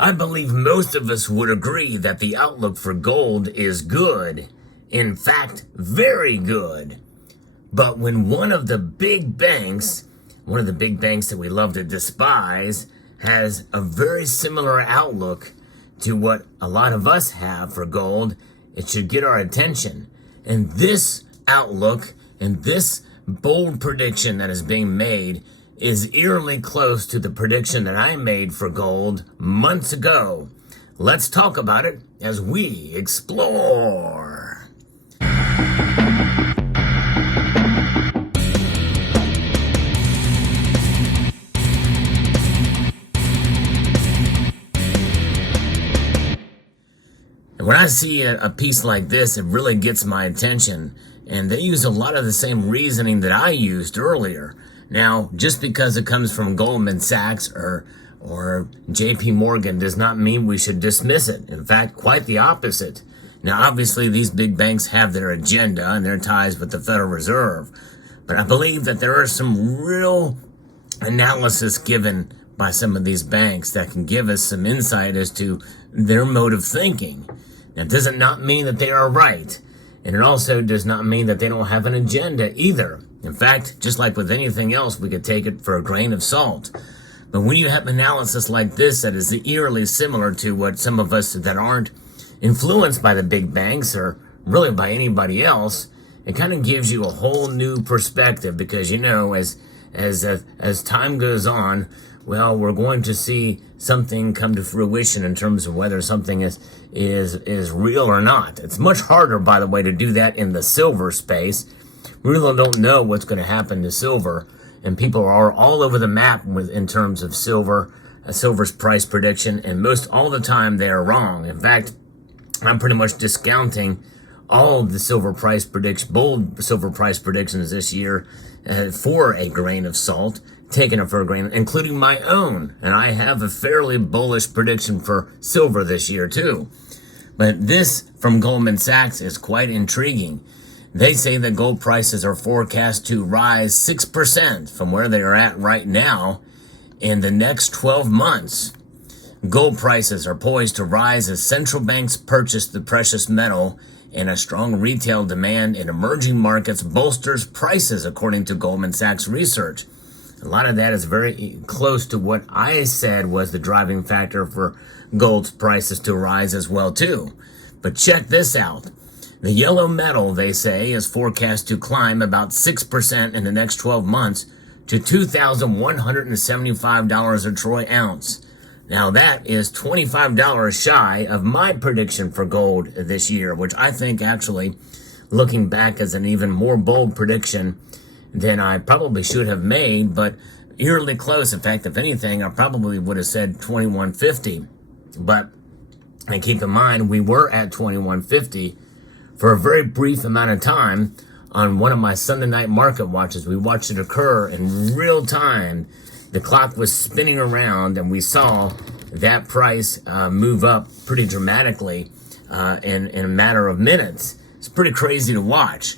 I believe most of us would agree that the outlook for gold is good. In fact, very good. But when one of the big banks that we love to despise, has a very similar outlook to what a lot of us have for gold, it should get our attention. And this outlook and this bold prediction that is being made is eerily close to the prediction that I made for gold months ago. Let's talk about it as we explore. And when I see a piece like this, it really gets my attention. And they use a lot of the same reasoning that I used earlier. Now, just because it comes from Goldman Sachs or JP Morgan does not mean we should dismiss it. In fact, quite the opposite. Now, obviously, these big banks have their agenda and their ties with the Federal Reserve. But I believe that there are some real analysis given by some of these banks that can give us some insight as to their mode of thinking. Now, it does not mean that they are right. And it also does not mean that they don't have an agenda either. In fact, just like with anything else, we could take it for a grain of salt. But when you have analysis like this that is eerily similar to what some of us that aren't influenced by the big banks or really by anybody else, it kind of gives you a whole new perspective because, you know, as time goes on, well, we're going to see something come to fruition in terms of whether something is real or not. It's much harder, by the way, to do that in the silver space. We really don't know what's going to happen to silver, and people are all over the map in terms of silver's price prediction, and most all the time they are wrong. In fact, I'm pretty much discounting all of the bold silver price predictions this year for a grain of salt, taking it for a grain, including my own. And I have a fairly bullish prediction for silver this year too. But this from Goldman Sachs is quite intriguing. They say that gold prices are forecast to rise 6% from where they are at right now in the next 12 months. Gold prices are poised to rise as central banks purchase the precious metal, and a strong retail demand in emerging markets bolsters prices, according to Goldman Sachs research. A lot of that is very close to what I said was the driving factor for gold prices to rise as well too. But check this out. The yellow metal, they say, is forecast to climb about 6% in the next 12 months to $2,175 a troy ounce. Now that is $25 shy of my prediction for gold this year, which I think actually, looking back, is an even more bold prediction than I probably should have made, but eerily close. In fact, if anything, I probably would have said 2150. But, and keep in mind, we were at 2150 for a very brief amount of time on one of my Sunday night market watches. We watched it occur in real time. The clock was spinning around and we saw that price move up pretty dramatically in a matter of minutes. It's pretty crazy to watch.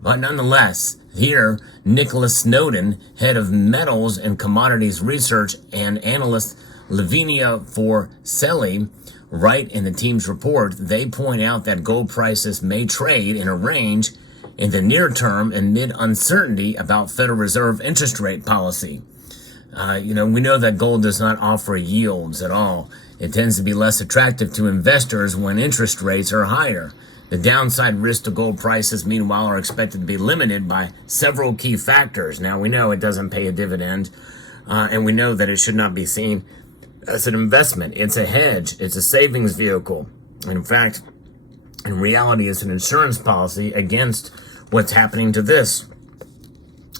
But nonetheless, here, Nicholas Snowden, head of metals and commodities research, and analyst Lavinia Forcelli, write in the team's report, they point out that gold prices may trade in a range in the near term amid uncertainty about Federal Reserve interest rate policy. We know that gold does not offer yields at all. It tends to be less attractive to investors when interest rates are higher. The downside risks to gold prices, meanwhile, are expected to be limited by several key factors. Now, we know it doesn't pay a dividend, and we know that it should not be seen as an investment. It's a hedge. It's a savings vehicle. In fact, in reality, it's an insurance policy against what's happening to this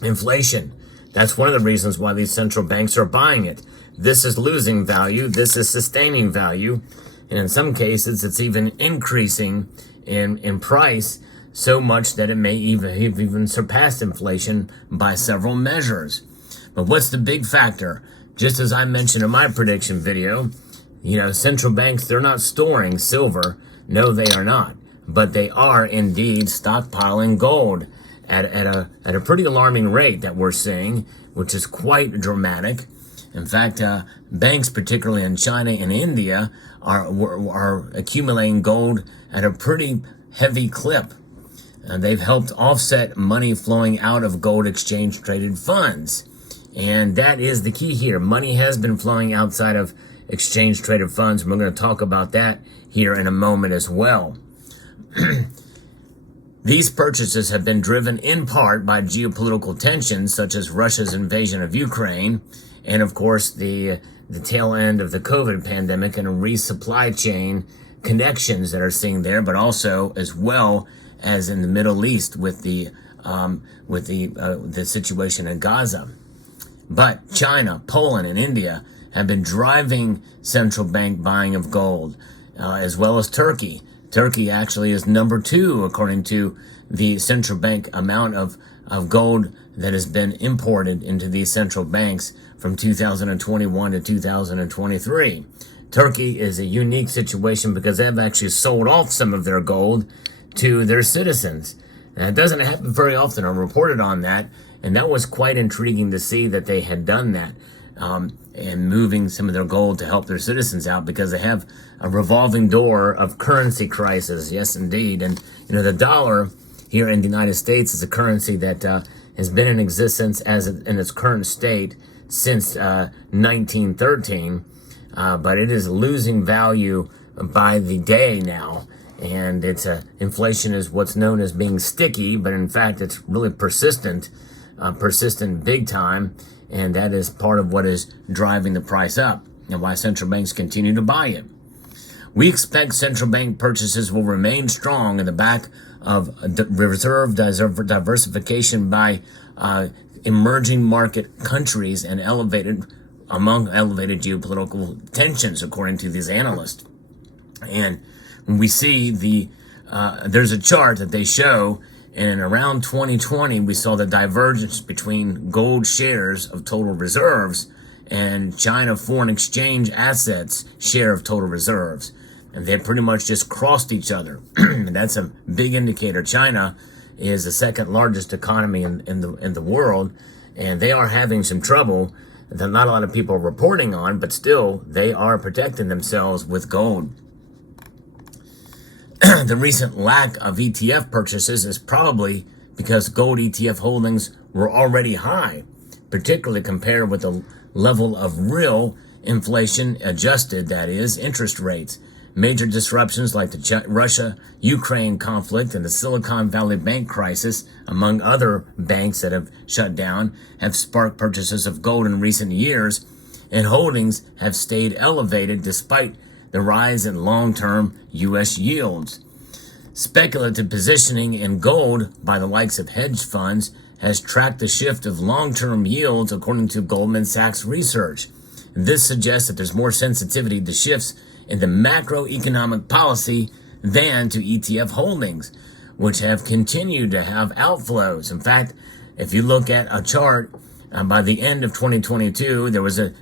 inflation. That's one of the reasons why these central banks are buying it. This is losing value. This is sustaining value. And in some cases, it's even increasing in price so much that it may even surpass inflation by several measures. But what's the big factor? Just as I mentioned in my prediction video, central banks, they're not storing silver. No, they are not. But they are indeed stockpiling gold at a pretty alarming rate that we're seeing, which is quite dramatic. In fact, banks, particularly in China and India, are accumulating gold at a pretty heavy clip. They've helped offset money flowing out of gold exchange traded funds. And that is the key here. Money has been flowing outside of exchange traded funds. We're going to talk about that here in a moment as well. These purchases have been driven in part by geopolitical tensions, such as Russia's invasion of Ukraine, and of course the tail end of the COVID pandemic and resupply chain connections that are seen there, but also as well as in the Middle East with the situation in Gaza. But China, Poland, and India have been driving central bank buying of gold, as well as Turkey. Turkey actually is number 2 according to the central bank amount of gold that has been imported into these central banks from 2021 to 2023. Turkey is a unique situation because they've actually sold off some of their gold to their citizens. And that doesn't happen very often. I reported on that, and that was quite intriguing to see that they had done that, and moving some of their gold to help their citizens out because they have a revolving door of currency crisis. Yes, indeed. And, the dollar here in the United States is a currency that has been in existence in its current state since 1913, but it is losing value by the day now. And inflation is what's known as being sticky, but in fact it's really persistent big time, and that is part of what is driving the price up and why central banks continue to buy it. We expect central bank purchases will remain strong in the back of reserve diversification by emerging market countries and elevated geopolitical tensions, according to these analysts. And when we see there's a chart that they show, and around 2020, we saw the divergence between gold shares of total reserves and China foreign exchange assets share of total reserves. And they pretty much just crossed each other. And that's a big indicator. China is the second largest economy in the world, and they are having some trouble that not a lot of people are reporting on, but still they are protecting themselves with gold. The recent lack of ETF purchases is probably because gold ETF holdings were already high, particularly compared with the level of real inflation adjusted, that is, interest rates. Major disruptions like the Russia-Ukraine conflict and the Silicon Valley Bank crisis, among other banks that have shut down, have sparked purchases of gold in recent years, and holdings have stayed elevated despite the rise in long-term U.S. yields. Speculative positioning in gold by the likes of hedge funds has tracked the shift of long-term yields, according to Goldman Sachs research. This suggests that there's more sensitivity to shifts in the macroeconomic policy than to ETF holdings, which have continued to have outflows. In fact, if you look at a chart, by the end of 2022, there was a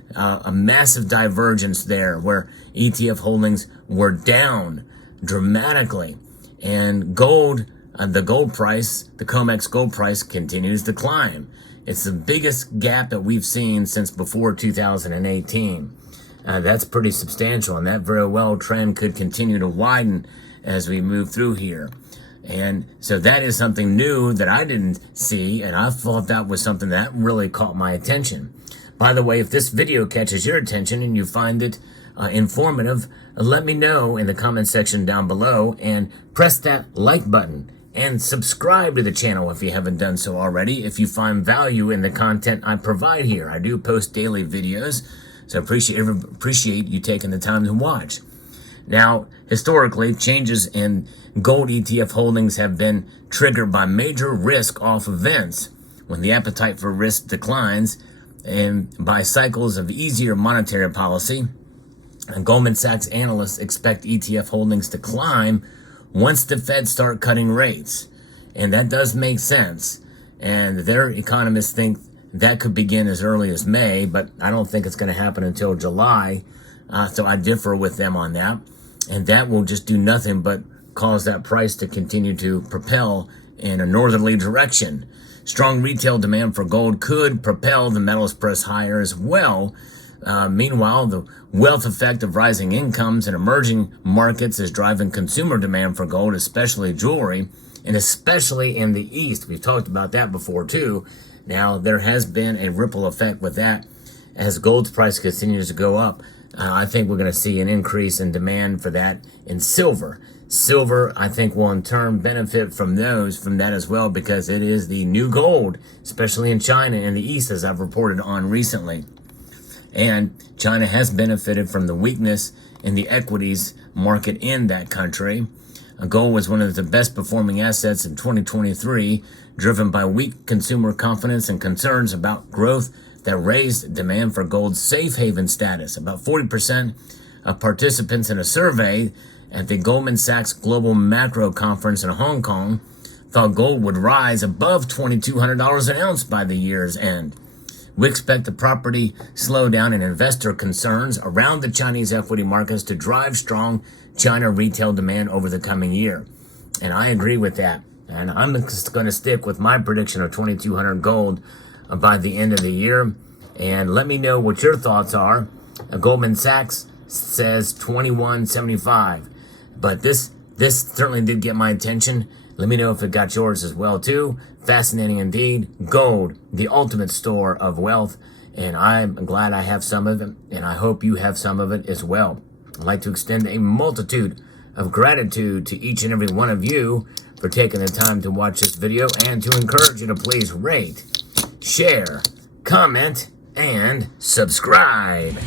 massive divergence there where ETF holdings were down dramatically. And gold, the gold price, the COMEX gold price continues to climb. It's the biggest gap that we've seen since before 2018. That's pretty substantial, and that very well trend could continue to widen as we move through here. And so that is something new that I didn't see, and I thought that was something that really caught my attention. By the way, if this video catches your attention and you find it informative, let me know in the comment section down below, and press that like button and subscribe to the channel if you haven't done so already. If you find value in the content I provide here, I do post daily videos, so appreciate you taking the time to watch. Now, historically, changes in gold ETF holdings have been triggered by major risk-off events when the appetite for risk declines, and by cycles of easier monetary policy. And Goldman Sachs analysts expect ETF holdings to climb once the Fed start cutting rates. And that does make sense. And their economists think that could begin as early as May, but I don't think it's going to happen until July. So I differ with them on that. And that will just do nothing but cause that price to continue to propel in a northerly direction. Strong retail demand for gold could propel the metals price higher as well, Meanwhile, the wealth effect of rising incomes in emerging markets is driving consumer demand for gold, especially jewelry, and especially in the East. We've talked about that before too. Now, there has been a ripple effect with that. As gold's price continues to go up, I think we're going to see an increase in demand for that in silver. Silver, I think, will in turn benefit from that as well, because it is the new gold, especially in China and the East, as I've reported on recently. And China has benefited from the weakness in the equities market in that country. Gold was one of the best performing assets in 2023, driven by weak consumer confidence and concerns about growth that raised demand for gold's safe haven status. About 40% of participants in a survey at the Goldman Sachs Global Macro Conference in Hong Kong thought gold would rise above $2,200 an ounce by the year's end. We expect the property slowdown and investor concerns around the Chinese equity markets to drive strong China retail demand over the coming year. And I agree with that. And I'm just going to stick with my prediction of 2,200 gold by the end of the year. And let me know what your thoughts are. Goldman Sachs says 2175. But this certainly did get my attention. Let me know if it got yours as well too. Fascinating indeed. Gold, the ultimate store of wealth. And I'm glad I have some of it. And I hope you have some of it as well. I'd like to extend a multitude of gratitude to each and every one of you for taking the time to watch this video, and to encourage you to please rate, share, comment, and subscribe.